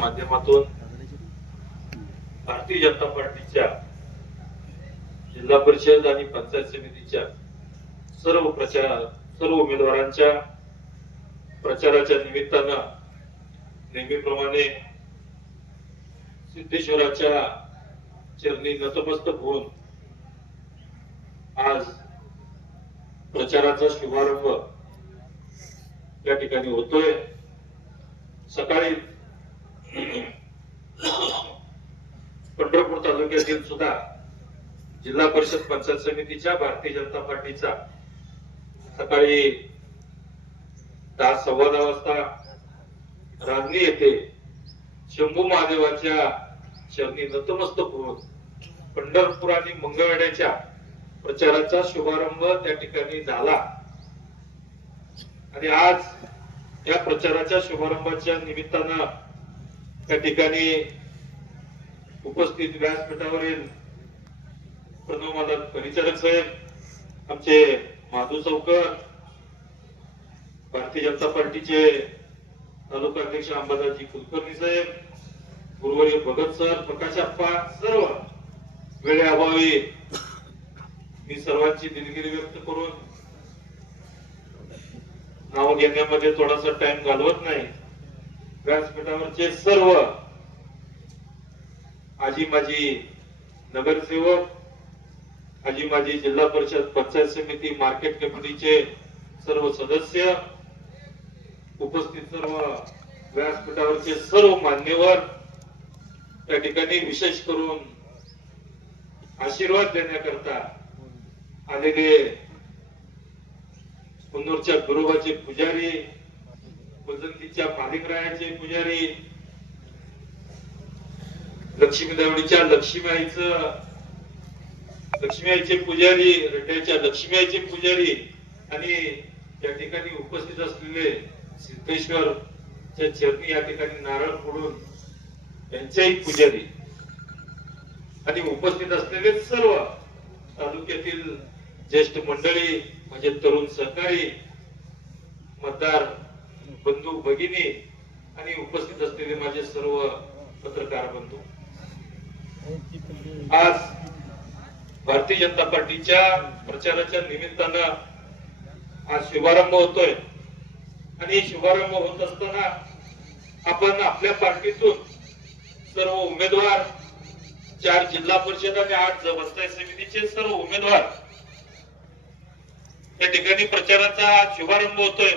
माध्यमातून भारतीय जनता पार्टीच्या जिल्हा परिषद आणि पंचायत समितीच्या सर्व उमेदवारांच्या प्रचाराच्या निमित्तानं नेहमीप्रमाणे सिद्धेश्वराच्या चरणी नतमस्तक होऊन आज प्रचाराचा शुभारंभ या ठिकाणी होतोय। सकाळी पंढरपूर तालुक्यातील सुद्धा जिल्हा परिषद पंचायत समितीच्या भारतीय जनता पार्टीचा सकाळी 10:15 वाजता रांजणी येथे शंभू महादेवाच्या चरणी नतमस्तक होऊन पंढरपूर आणि मंगळवेढ्याच्या प्रचाराचा शुभारंभ त्या ठिकाणी झाला। आणि आज या प्रचाराच्या शुभारंभाच्या निमित्तानं त्या ठिकाणी उपस्थित व्यासपीठावरील प्रणव मालक परिचारक साहेब, आमचे माधू चौकर, भारतीय जनता पार्टीचे तालुका अध्यक्ष अंबादासजी कुलकर्णी साहेब, गुरुवर्य भगत सर, प्रकाश अप्पा, सर्व वेळेअभावी मी सर्वांची दिलगिरी व्यक्त करून नाव घेण्यामध्ये थोडासा टाइम घालवत नाही। व्यासपीठावरचे सर्व आजी माजी नगरसेवक, आजी माजी जिल्हा परिषद पंचायत समिती मार्केट कमिटीचे सर्व सदस्य, उपस्थित सर्व व्यासपीठावरचे सर्व मान्यवर, त्या ठिकाणी विशेष करून आशीर्वाद देण्याकरता आलेले कुन्नूरच्या गुरुबाचे पुजारी, पसंतीच्या मालिकरायाचे पुजारी, लक्ष्मी देवडीच्या लक्ष्मीआईचे पुजारी, रड्याच्या लक्ष्मीआईचे पुजारी आणि या ठिकाणी उपस्थित असलेले सिद्धेश्वरच्या चरणी या ठिकाणी नारळ फोडून त्यांच्याही पुजारी आणि उपस्थित असलेले सर्व तालुक्यातील ज्येष्ठ मंडळी, म्हणजे तरुण सहकारी, मतदार बंधू भगिनी आणि उपस्थित असलेले माझे सर्व पत्रकार बंधू, आज भारतीय जनता पार्टीच्या प्रचाराच्या निमित्तानं आज शुभारंभ होतोय। आणि शुभारंभ होत असताना आपण आपल्या पार्टीतून सर्व उमेदवार, 4 जिल्हा परिषद आणि 8 पंचायत समितीचे सर्व उमेदवार या ठिकाणी प्रचाराचा शुभारंभ होतोय।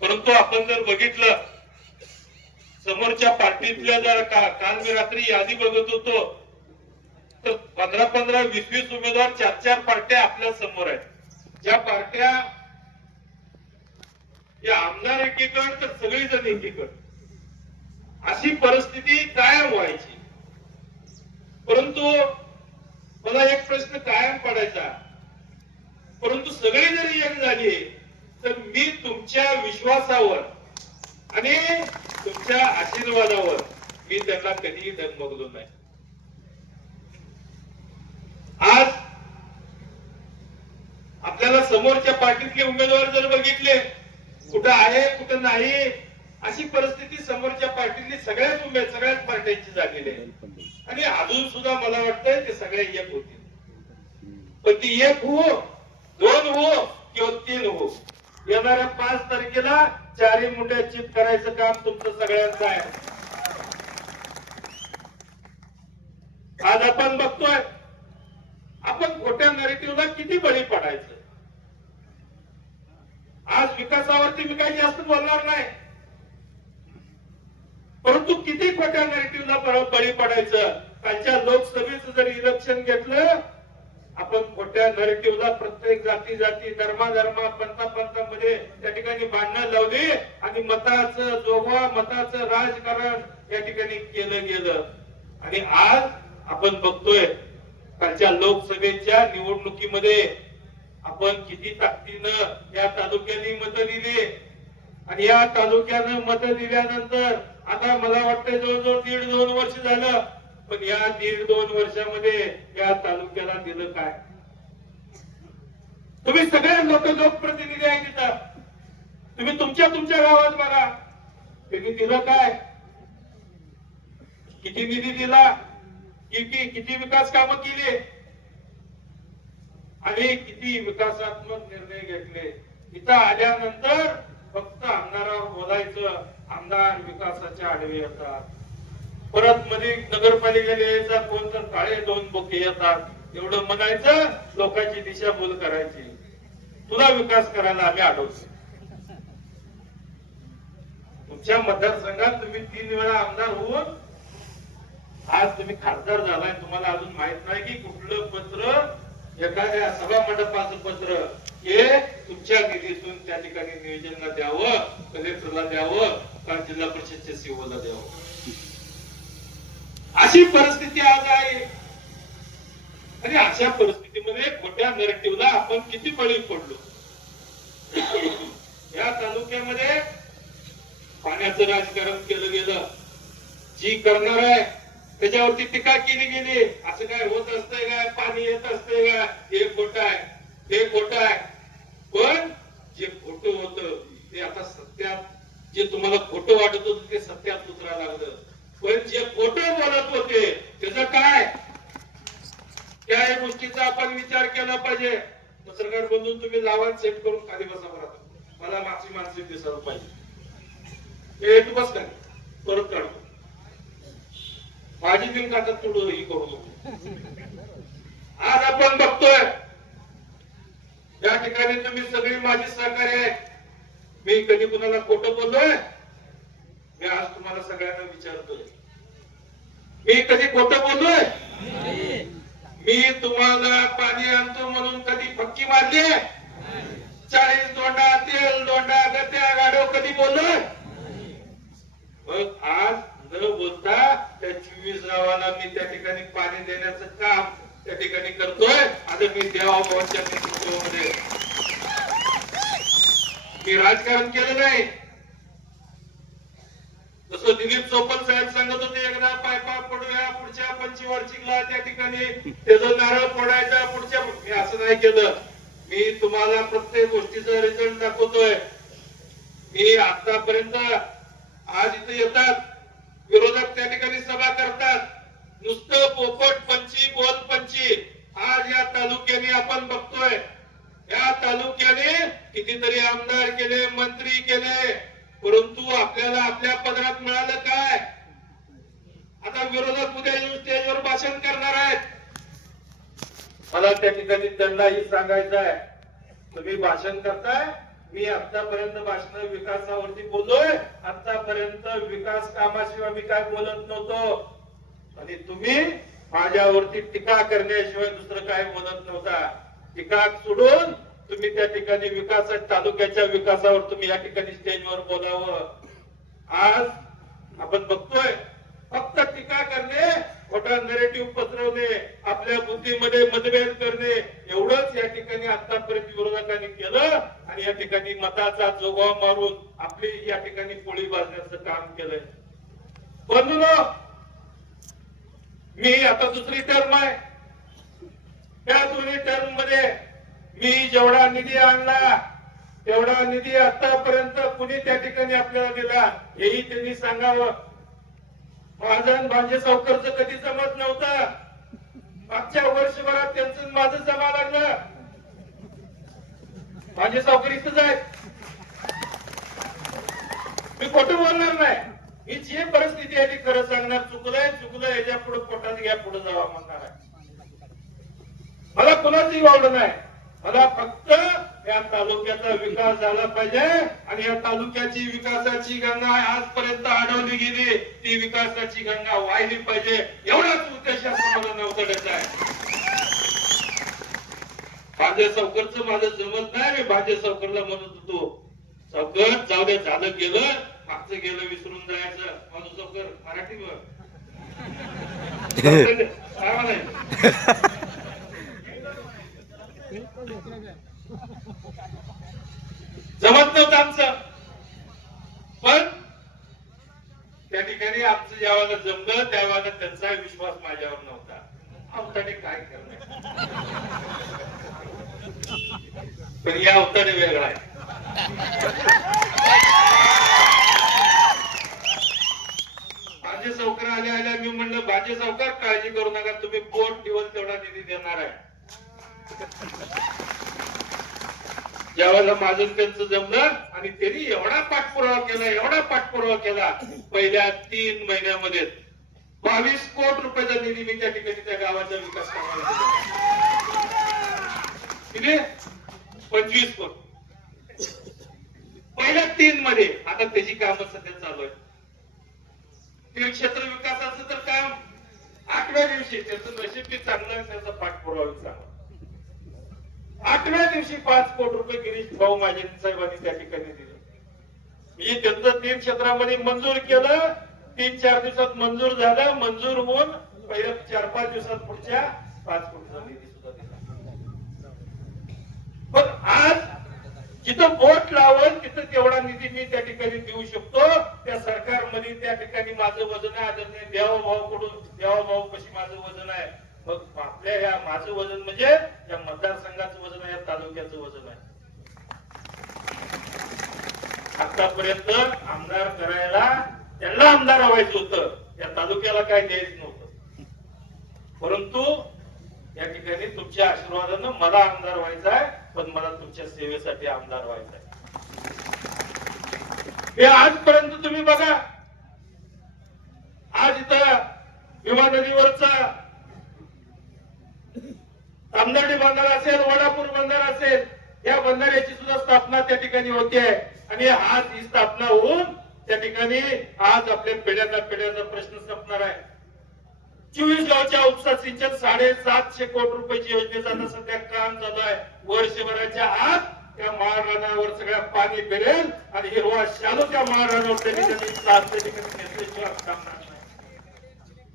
परंतु आपण जर बघितलं समोरच्या पार्टीतल्या जर काल मी रात्री यादी बघत होतो तर 15-15, 20-20 उमेदवार, 4-4 पार्ट्या आपल्या समोर आहेत। ज्या पार्ट्या या आमदार एकीकडे तर सगळेजण एकीकडे, अशी परिस्थिती कायम व्हायची। परंतु मला एक प्रश्न कायम पडायचा, परंतु सगळे जरी एक झाले तर मी तुमच्या विश्वासावर आणि तुमच्या आशीर्वादावर मी त्यांना कधीही डगमगलो नाही। आज आपल्याला समोरच्या पार्टीतले उमेदवार जर बघितले, कुठं आहे कुठं नाही अशी परिस्थिती समोरच्या पार्टीतली सगळ्याच पार्ट्यांची झालेली आहे। आणि अजून सुद्धा मला वाटतंय ते सगळे एक होतील, पण ती एक हो, 2 हो किंवा 3 हो, येणाऱ्या 5 तारखेला 4 मुंड्या चित करायचं काम तुमचं सगळ्यांचं आहे। आज आपण बघतोय आपण खोट्या नॅरेटिव्हला किती बळी पडायचं। आज विकासावरती मी काही जास्त बोलणार नाही, परंतु किती खोट्या नॅरेटिव्हला बळी पडायचं। कालच्या लोकसभेचं जर इलेक्शन घेतलं, आपण खोट्या नॅरेटिव्हला प्रत्येक जाती धर्मा पंथामध्ये त्या ठिकाणी भांडणं लावली आणि मताचं राजकारण या ठिकाणी केलं गेलं। आणि आज आपण बघतोय कालच्या लोकसभेच्या निवडणुकीमध्ये आपण किती ताकदीनं या तालुक्याने मतं दिली आणि या तालुक्यानं मतं दिल्यानंतर आता मला वाटतं जवळजवळ 1.5-2 वर्ष झालं, पण या 1.5-2 वर्षामध्ये या तालुक्याला दिलं काय? तुम्ही सगळे लोकप्रतिनिधी आहे तिथं, तुम्ही तुमच्या गावात बघा त्यांनी दिलं काय? किती निधी दिला, किती विकास कामं केली आणि किती विकासात्मक निर्णय घेतले. इथं आल्यानंतर फक्त आमदारावर बोलायचं, आमदार विकासाच्या आडवे येतात. परत मध्ये नगरपालिकेला यायचा कोण तर काळे 2 बोके येतात, एवढं म्हणायचं, लोकांची दिशाभूल करायची. तुला विकास करायला आम्ही अडवतो. तुमच्या मतदारसंघात तुम्ही 3 वेळा आमदार होऊन आज तुम्ही खासदार झालाय, तुम्हाला अजून माहित नाही की कुठलं पत्र, एखाद्या सभा मंडपाचं पत्र हे तुमच्या निधीतून त्या ठिकाणी नियोजनला द्यावं, कलेक्टरला द्यावं का जिल्हा परिषदच्या सीओला द्यावं. अशी परिस्थिती आज आहे. आणि अशा परिस्थितीमध्ये खोट्या नरेटिव्हला आपण किती बळी पडलो. या तालुक्यामध्ये पाण्याचं राजकारण केलं गेलं. जी करणार आहे त्याच्यावरती टीका केली गेली. असं काय होत असतंय काय, पाणी येत असतंय का, हे खोटं आहे, हे खोटं आहे. पण जे खोटं होतं ते आता सत्यात, जे तुम्हाला खोटं वाटत होतं ते सत्यात उतरायला लागलं. पण जे खोटं बोलत होते त्याचं काय, त्या गोष्टीचा आपण विचार केला पाहिजे. पत्रकार बंधून तुम्ही लावा, सेट करून खाली बसा. बरं मला मागची माणसे दिसायला पाहिजे. हे बस काय परत काढतो. माझी बिन काढत थोडं ही करू नको. आज आपण बघतोय या ठिकाणी तुम्ही सगळी माझी सहकार्य आहे. मी कधी कुणाला खोटं बोललोय? मी आज तुम्हाला सगळ्यांना विचारतोय, मी कधी खोटं बोललोय? मी तुम्हाला पाणी आणतो म्हणून कधी फक्की मारली? 40 दोंडा, तेल दोंडा, गत्या गाडो कधी बोललोय? मग आज न बोलता त्या 24 गावाला मी त्या ठिकाणी पाणी देण्याचं काम त्या ठिकाणी करतोय. आता मी देवाभावांच्या नेतृत्वामध्ये मी राजकारण केलं नाही. जसं दिलीप चोपल साहेब सांगत होते, एकदा पायपा पडूया, पुढच्या पंचवार्षिकला त्या ठिकाणी त्याचं नारळ फोडायचा, पुढच्या. मी असं नाही केलं. मी तुम्हाला प्रत्येक गोष्टीचा रिझल्ट दाखवतोय. मी आतापर्यंत, आज इथे येतात विरोधक त्या ठिकाणी सभा करतात, नुसतं पोपट पंची, बोल पंची. आज या तालुक्याने आपण बघतोय, या तालुक्याने कितीतरी आमदार केले, मंत्री केले, परंतु आपल्याला आपल्या पदरात मिळालं काय? आता विरोधक उद्या येऊन स्टेजवर भाषण करणार आहेत. मला त्या ठिकाणी त्यांनाही सांगायचं आहे, तुम्ही भाषण करताय, मी आतापर्यंत भाषण विकासावरती बोललोय. आतापर्यंत विकास कामाशिवाय मी काय बोलत नव्हतो. आणि तुम्ही माझ्यावरती टीका करण्याशिवाय दुसरं काय बोलत नव्हता. टीका सोडून तुम्ही त्या ठिकाणी विकासाच्या, तालुक्याच्या विकासावर तुम्ही या ठिकाणी स्टेजवर बोलावं. आज आपण बघतोय फक्त टीका करणे, खोटा नरेटिव्ह पसरवणे, आपल्या बुद्धीमध्ये मतभेद करणे, एवढंच या ठिकाणी आतापर्यंत विरोधकांनी केलं. आणि या ठिकाणी मताचा जोगवा मारून आपली या ठिकाणी पोळी भाजण्याचं काम केलंय. बंधूंनो, मी आता दुसरी टर्म आहे. त्या दोन्ही टर्म मध्ये मी जेवढा निधी आणला तेवढा निधी आतापर्यंत कुणी त्या ठिकाणी आपल्याला दिला हेही त्यांनी सांगावं. माझं भांजे सावकरचं कधी जमत नव्हतं. मागच्या वर्षभरात त्यांचं माझं जमा लागलं. भांजे सावकर इथंच आहेत. मी खोटं बोलणार नाही. ही जी परिस्थिती आहे ती खरं सांगणार. चुकलं याच्या पुढे पोटात घ्या, पुढे जावा म्हणणार आहे. मला कुणाचंही वावलं नाही. मला फक्त या तालुक्याचा विकास झाला पाहिजे. आणि या तालुक्याची विकासाची गंगा आजपर्यंत अडवली गेली, ती विकासाची गंगा वाहिली पाहिजे, एवढाच उद्देश मला नव्हता आहे. भांजे सावकरचं माझं जमत नाही. मी भांजे सावकरला म्हणत होतो, सावकर जाऊ दे, झालं गेलं, मागचं गेलं विसरून जायचं. माझं सावकर मराठी जमत नव्हतं आमचं. पण त्या ठिकाणी आमचं जेव्हा जमलं तेव्हा त्यांचा विश्वास माझ्यावर नव्हता. अवताडे काय करणार, पण या अवताडे वेगळा आहे. भाजे सावकार आल्या मी म्हणलं भाजे सावकार काळजी करू नका, तुम्ही बोट ठेवल तेवढा निधी देणार आहे. ज्यावेळेला माझं त्यांचं जमलं आणि त्यांनी एवढा पाठपुरावा केला पहिल्या 3 महिन्यामध्ये 22 कोटी रुपयाचा निधी मी त्या ठिकाणी त्या गावाचा विकास कामाला दिले. 25 कोटी पहिल्या 3 मध्ये. आता त्याची कामं सध्या चालू आहेत. तीर्थक्षेत्र विकासाचं तर काम 8व्या दिवशी, त्याचं नशीब चांगलं, त्याचा पाठपुरावा चांगला. 8व्या दिवशी 5 कोटी रुपये गिरीश भाऊ माझे साहेबांनी त्या ठिकाणी दिले. म्हणजे त्यांचं तीर्थक्षेत्रामध्ये मंजूर केलं. 3-4 दिवसात मंजूर झालं. मंजूर होऊन पहिल्या 4-5 दिवसात पुढच्या 5 कोटीचा निधी सुद्धा दिला. पण आज जिथं बोट लावल तिथं तेवढा निधी मी त्या ठिकाणी देऊ शकतो. त्या सरकारमध्ये त्या ठिकाणी माझं वजन आहे. आदरणीय देवाभाऊ कशी माझं वजन आहे. मग आपल्या या माझं वजन म्हणजे या मतदारसंघाचं वजन आहे, या तालुक्याचं वजन आहे. आतापर्यंत आमदार करायला त्यांना आमदार व्हायचं होतं, या तालुक्याला काय द्यायचं नव्हतं. परंतु या ठिकाणी तुमच्या आशीर्वादानं मला आमदार व्हायचा आहे, पण मला तुमच्या सेवेसाठी आमदार व्हायचं आहे. हे आजपर्यंत तुम्ही बघा, आज इथं भीमा नदीवरचा तामदर्डी बंधारा असेल, वडापूर बंधारा असेल, या बंधाऱ्याची सुद्धा स्थापना त्या ठिकाणी होते. आणि आज ही स्थापना होऊन त्या ठिकाणी आज आपल्या पिढ्याचा प्रश्न संपणार आहे. 24 गावच्या उपसा सिंचन 750 कोटी रुपयाची योजनेचं आता सध्या काम चालू आहे. वर्षभराच्या आत त्या माळरानावर सगळ्या पाणी फिरेल आणि हिरवा शालू त्या माळरानावर घेतल्याशिवाय काम नाही.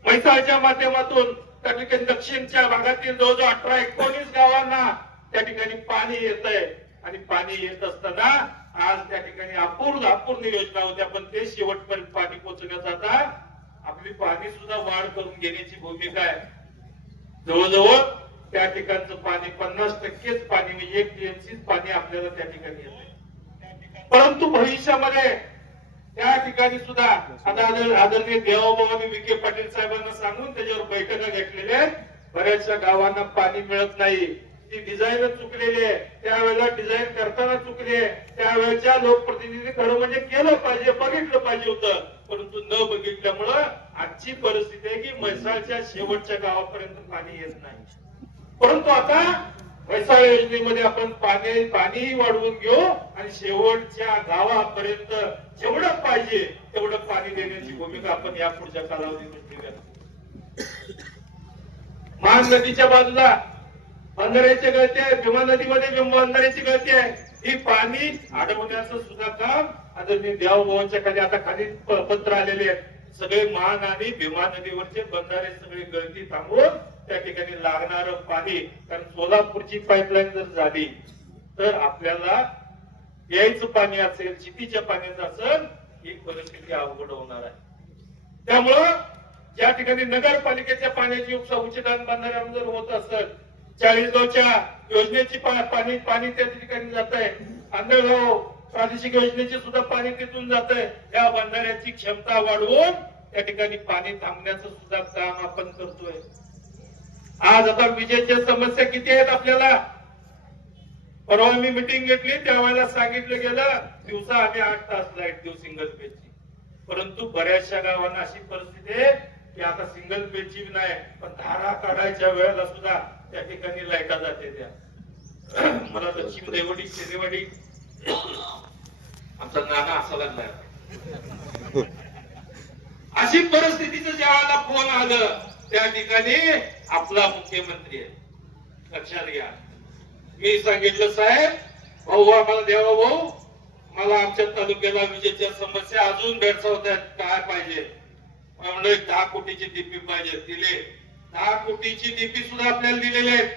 म्हैसाळच्या माध्यमातून त्या ठिकाणी दक्षिणच्या भागातील जवळजवळ 18-19 गावांना त्या ठिकाणी पाणी येत आहे. आणि पाणी येत असताना आज त्या ठिकाणी अपूर्ण योजना होत्या, पण ते शेवटपर्यंत पाणी पोहोचण्याचा आता आपली पाणी सुद्धा वाढ करून घेण्याची भूमिका आहे. जवळजवळ त्या ठिकाणचं पाणी 50% पाणी म्हणजे 1 TMC पाणी आपल्याला त्या ठिकाणी येते. परंतु भविष्यामध्ये त्या ठिकाणी सुद्धा आता आदरणीय देवाभाऊ आणि विखे पाटील साहेबांना सांगून त्याच्यावर बैठका घेतलेल्या आहेत. बऱ्याचशा गावांना पाणी मिळत नाही. ती डिझाईन चुकलेली आहे. त्यावेळेला डिझाईन करताना चुकली आहे. त्यावेळेच्या लोकप्रतिनिधीकडे म्हणजे केलं पाहिजे, बघितलं पाहिजे होतं, परंतु न बघितल्यामुळं आजची परिस्थिती आहे की म्हैसाळच्या शेवटच्या गावापर्यंत पाणी येत नाही. परंतु आता म्हैसाळ योजनेमध्ये आपण पाणी वाढवून घेऊ आणि शेवटच्या गावापर्यंत जेवढं पाहिजे तेवढं पाणी देण्याची भूमिका आपण या पुढच्या कालावधीमध्ये घेऊया. मान नदीच्या बाजूला बंधाऱ्याची गळती आहे. भीमा नदीमध्ये बंधाऱ्याची गळती आहे. ही पाणी अडवण्याचं सुद्धा काम आदरणीय देवाभावांच्या खाली आता खाली पत्र आलेले आहेत. सगळे मान आणि भीमा नदीवरचे बंधारे सगळे गळती थांबवून त्या ठिकाणी लागणार पाणी, कारण सोलापूरची पाईपलाईन जर झाली तर आपल्याला यायचं पाणी असेल, शेतीच्या पाण्याचं असेल, ही परिस्थिती अवघड होणार आहे. त्यामुळं ज्या ठिकाणी नगरपालिकेच्या पाण्याची उपसा उच्चदान बंधाऱ्यावर जर होत असेल, 40 गावच्या योजनेची पाणी त्या ठिकाणी जात आहे. आंधळगाव प्रादेशिक योजनेचे सुद्धा पाणी तिथून जात आहे. या बंधाऱ्याची क्षमता वाढवून त्या ठिकाणी पाणी थांबण्याचं सुद्धा काम आपण करतोय. आज आता विजेच्या समस्या किती आहेत आपल्याला. परवा मी मिटिंग घेतली त्यावेळेला सांगितलं गेलं दिवसा आम्ही 8 तास लाईट देऊ सिंगल पेजची. परंतु बऱ्याचशा गावांना अशी परिस्थिती आहे की आता सिंगल पेजची नाही, पण धारा काढायच्या वेळेला सुद्धा त्या ठिकाणी लाईटा जाते. त्या मला दक्षिण देवडी शेरेवाडी आमचा नाना असा लागलाय. अशी परिस्थितीचं ज्यावेळेला फोन आलं त्या ठिकाणी आपला मुख्यमंत्री आहे, लक्षात घ्या. मी सांगितलं साहेब भाऊ आम्हाला देवा भाऊ, मला आमच्या तालुक्याला विजेच्या समस्या अजून भेडसावत आहेत, काय पाहिजे. म्हणजे 10 कोटीची डीपी पाहिजे. दिले 10 कोटीची डीपी सुद्धा आपल्याला दिलेली आहेत.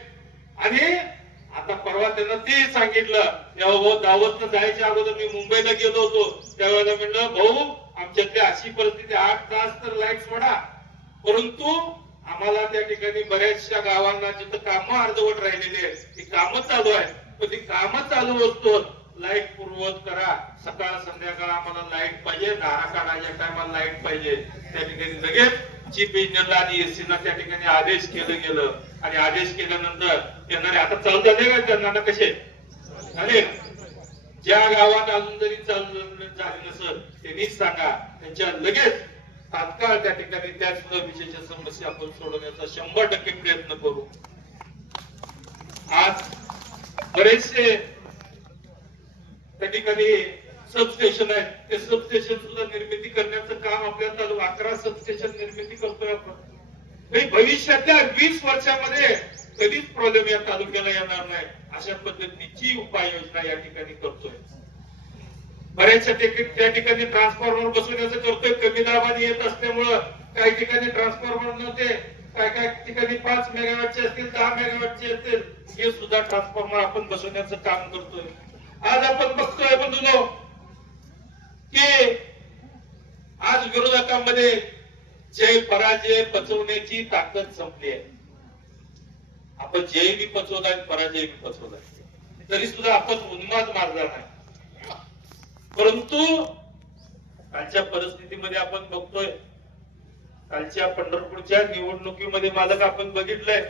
आणि आता परवा त्यांना ते सांगितलं देवा भाऊ, दावतनं जायच्या अगोदर मी मुंबईला गेलो होतो त्यावेळेला म्हणलं भाऊ आमच्यातली अशी परिस्थिती 8 तास तर लाईट सोडा, परंतु आम्हाला त्या ठिकाणी बऱ्याचशा गावांना जिथं कामं अर्धवट राहिलेली आहेत ती कामं चालू आहेत, पण ती कामं चालू असतो लाईट पूर्ववत करा, सकाळ संध्याकाळ आम्हाला लाईट पाहिजे, धारा काढायच्या टायमाला लाईट पाहिजे, त्या ठिकाणी लगेच चीफ इंजिनियरला आणि एससीला त्या ठिकाणी आदेश केलं गेलं आणि आदेश केल्यानंतर त्यांना आता चालू झाले का त्यांना कसे झाले, ज्या गावात अजून जरी चालू झाले नसेल त्यांनीच सांगा, त्यांच्या लगेच तात्काळ त्या ठिकाणी त्या सुद्धा विशेष समस्या आपण सोडवण्याचा 100% प्रयत्न करू. आज बरेचसे त्या ठिकाणी सबस्टेशन आहेत, ते सबस्टेशन सुद्धा निर्मिती करण्याचं काम आपल्या चालू, 11 सबस्टेशन निर्मिती करतोय आपण. भविष्यातल्या 20 वर्षामध्ये कधीच प्रॉब्लेम या तालुक्याला येणार नाही अशा पद्धतीची उपाययोजना या ठिकाणी करतोय. बऱ्याचशा त्या ठिकाणी ट्रान्सफॉर्मर बसवण्याचं करतोय, कमी दाबाने येत असल्यामुळं काही ठिकाणी ट्रान्सफॉर्मर नव्हते, काही ठिकाणी 5 मेगावॅटचे असतील, 10 मेगावॅटचे असतील, हे सुद्धा ट्रान्सफॉर्मर आपण बसवण्याचं काम करतोय. आज आपण बघतोय बंधूंनो की आज विरोधकांमध्ये जय पराजय पचवण्याची ताकद संपली आहे. आपण जय बी पचवलाय, पराजय बी पचवलाय, तरी सुद्धा आपण उन्माद मारला नाही. परंतु कालच्या परिस्थितीमध्ये आपण बघतोय, कालच्या पंढरपूरच्या निवडणुकीमध्ये मालक आपण बघितलंय,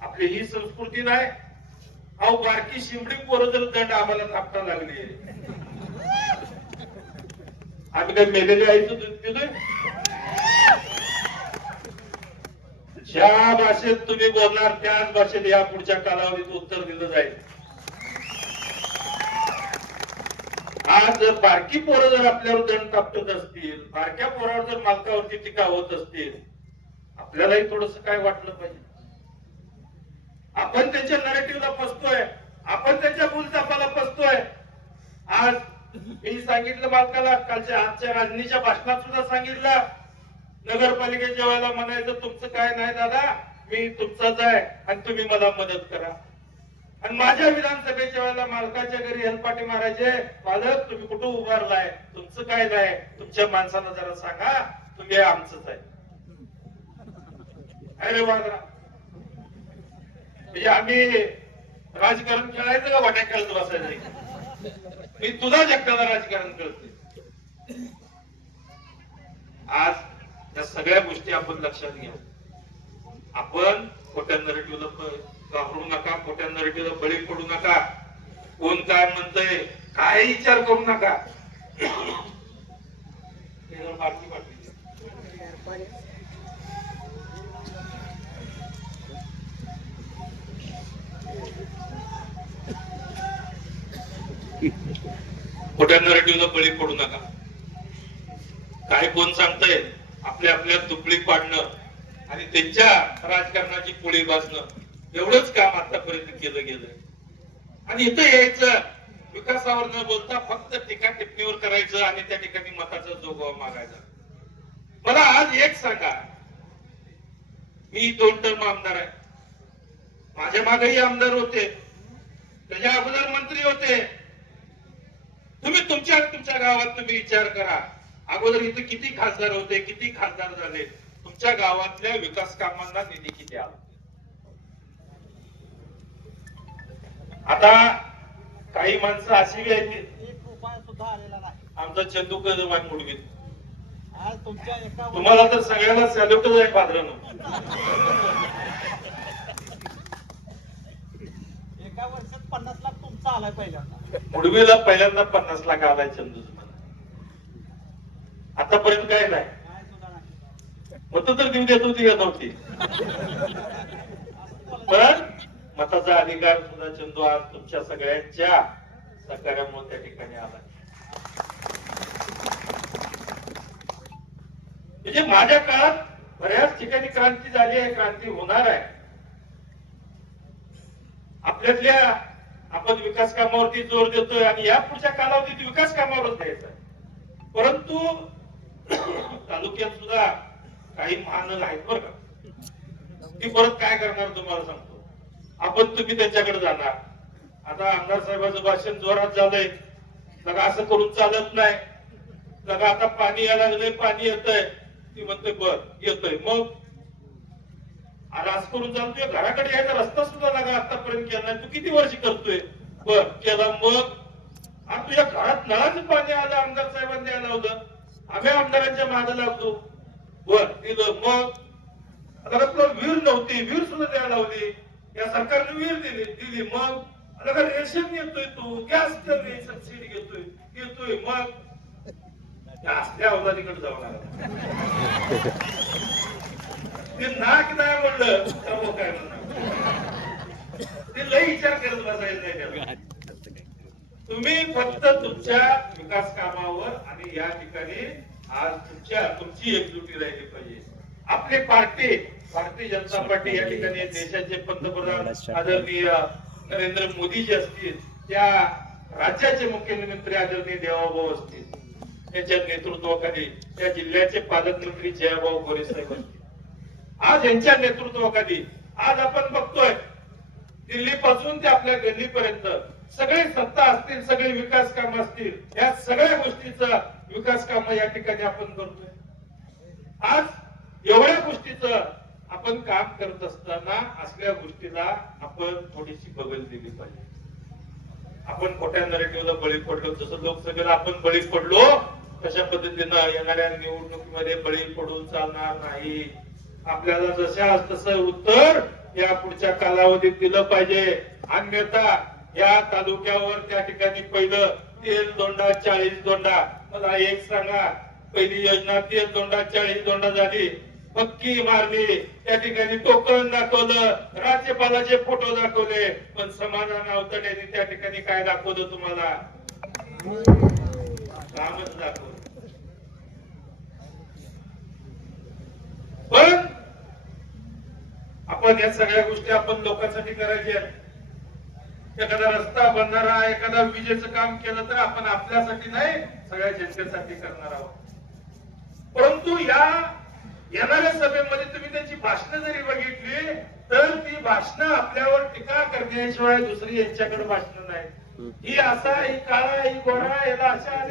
आपली ही संस्कृती नाही. अहो बारकी शिंबडी पोरं जर दंड आम्हाला थापटा लागली, आम्ही काय मेलेले आईचं दूध पिलोय? ज्या भाषेत तुम्ही बोलणार त्याच भाषेत या पुढच्या कालावधीत उत्तर दिलं जाईल. आज जर बारकी पोरं जर आपल्यावर दंड टाकत असतील, बारक्या पोरावर जर मालकावरती टीका होत असतील, आपल्यालाही थोडस काय वाटलं पाहिजे. आपण त्यांच्या नरेटिव्हला फसतोय, आपण त्यांच्या भूलथापाला फसतोय. आज मी सांगितलं मालकाला, कालच्या आजच्या राजनीच्या भाषणात सुद्धा सांगितलं, नगरपालिकेच्या वेळेला म्हणायचं तुमचं काय नाही दादा, मी तुमचाच आहे आणि तुम्ही मला मदत करा. आणि माझ्या विधानसभेच्या वेळेला मालकाच्या घरी हेलपाटे मारायचे, मालक तुम्ही कुठं उभारलाय, तुमचं काय नाही, तुमच्या माणसाला जरा सांगा तुम्ही आमचंच आहे. अरे वागरा, म्हणजे आम्ही राजकारण खेळायचं का वाट्या खेळत बसायचं? मी तुझा जगताला राजकारण करते. आज या सगळ्या गोष्टी आपण लक्षात घ्या. आपण खोट्या नरेटिव्हला घाबरू नका, खोट्या नरेटिव्हला बळी पडू नका. कोण काय म्हणतंय काय विचार करू नका. खोट्या नरेटिव्हला बळी पडू नका. काय कोण सांगतंय आपल्या आपल्या तुकडी पाडणं आणि त्यांच्या राजकारणाची पोळी भाजणं, एवढंच काम आतापर्यंत केलं गेलंय. आणि इथं यायचं, विकासावर न बोलता फक्त टीका टिप्पणीवर करायचं आणि त्या ठिकाणी मताचा जोगवा मागायचा. मला आज एक सांगा, मी 2 टर्म आमदार आहे, माझ्या मागेही आमदार होते, त्याच्या अगोदर मंत्री होते. तुम्ही तुमच्या गावात तुम्ही विचार करा, अगोदर इथे किती खासदार होते, किती खासदार झाले, तुमच्या गावातल्या विकास कामांना निधी किती आला. आता काही माणसं अशी बी आहेत, 1 रुपया सुद्धा आलेला नाही. आमचा चंदू कदम मुलगी, आज तुमच्या एका तुम्हाला तर सगळ्याला सॅल्यूटच आहे पादरानं. एका वर्षात 50 लाख तुमचा आलाय पहिल्यांदा. मुडवीला पहिल्यांदा 50 लाख आलाय चंदू. आतापर्यंत काय नाही, काय सुद्धा नाही. मत तर देऊ देत होती का नव्हती. पण मताचा अधिकार सुद्धा चंदू आज तुमच्या सगळ्यांच्या सहकार्यामुळे त्या ठिकाणी आला. म्हणजे माझ्या काळात बऱ्याच ठिकाणी क्रांती झाली आहे, क्रांती होणार आहे. आपल्यातल्या आपण विकास कामावरती जोर देतोय आणि या पुढच्या कालावधीत विकास कामावरच द्यायचा. परंतु तालुक्यात सुद्धा काही महानग आहेत बरं का, ती परत काय करणार तुम्हाला सांगतो. आपण तुम्ही त्यांच्याकडे जाणार. आता आमदार साहेबांचं भाषण जोरात झालंय, लगा असं करून चालत नाही, लगा आता पाणी यायला लागलंय, पाणी येतंय. ती म्हणते बर येतोय, मग आज असं करून चालतोय. घराकडे यायचा रस्ता सुद्धा लगा आतापर्यंत केला नाही, तू किती वर्ष करतोय, बर केला, मग आणि तुझ्या घरात नळाचं पाणी आलं आमदार साहेबांनी द्यायला होतं, आम्ही आमदारांच्या मागे लागतो, वर दिलं. मग आता तुला वीर नव्हती, वीर सुद्धा द्यायला लावली, या सरकारने वीर दिली. मग आता रेशन घेतोय तू, गॅस सबसिडी घेतोय. मग असल्या अवधानीकडे जाऊ लागला. ते नाक नाही म्हणलं तर मग काय म्हणणार, ते लई विचार करत बसायचं नाही. तुम्ही फक्त तुमच्या विकास कामावर आणि या ठिकाणी आज तुमची एकजुटी राहिली पाहिजे. आपली पार्टी भारतीय जनता पार्टी या ठिकाणी देशाचे पंतप्रधान आदरणीय नरेंद्र मोदी जे असतील, त्या राज्याचे मुख्यमंत्री आदरणीय देवाभाऊ असतील, त्यांच्या नेतृत्वाखाली त्या जिल्ह्याचे पालकमंत्री जयाभाऊ गोरे साहेब असतील, आज यांच्या नेतृत्वाखाली आज आपण बघतोय दिल्ली पासून ते आपल्या गल्लीपर्यंत सगळे सत्ता असतील, सगळे विकास काम असतील, या सगळ्या गोष्टीचा विकास काम या ठिकाणी आपण करतोय. आज एवढ्या गोष्टीचं आपण काम करत असताना असल्या गोष्टीला आपण थोडीशी बगल दिली पाहिजे. आपण खोट्या नरेटिव्हला बळी पडलो, जसं लोकसभेला आपण बळी पडलो तशा पद्धतीनं येणाऱ्या निवडणुकीमध्ये बळी पडून चालणार नाही. आपल्याला जशा तसं उत्तर या पुढच्या कालावधीत दिलं पाहिजे. अन्यथा या तालुक्यावर त्या ठिकाणी पहिलं तेल दोंडा 40 दोंडा, मला एक सांगा, पहिली योजना तेल दोंडा 40 दोंडा झाली, पक्की मारली, त्या ठिकाणी टोकन दाखवलं, राज्यपालाचे फोटो दाखवले, पण समाधान अवतड्याने त्या ठिकाणी काय दाखवलं तुम्हाला? कामच दाखवलं. पण आपण या सगळ्या गोष्टी आपण लोकांसाठी करायच्या. एखादा रस्ता बनणारा, एखादा विजेचं काम केलं तर आपण आपल्यासाठी नाही, सगळ्या जनतेसाठी करणार आहोत. परंतु या येणाऱ्या सभेमध्ये तुम्ही त्यांची भाषणं जरी बघितली तर ती भाषणं आपल्यावर टीका करण्याशिवाय दुसरी यांच्याकडे भाषणं नाही. ही असा, ही काळा, ही गोरा, याला अशा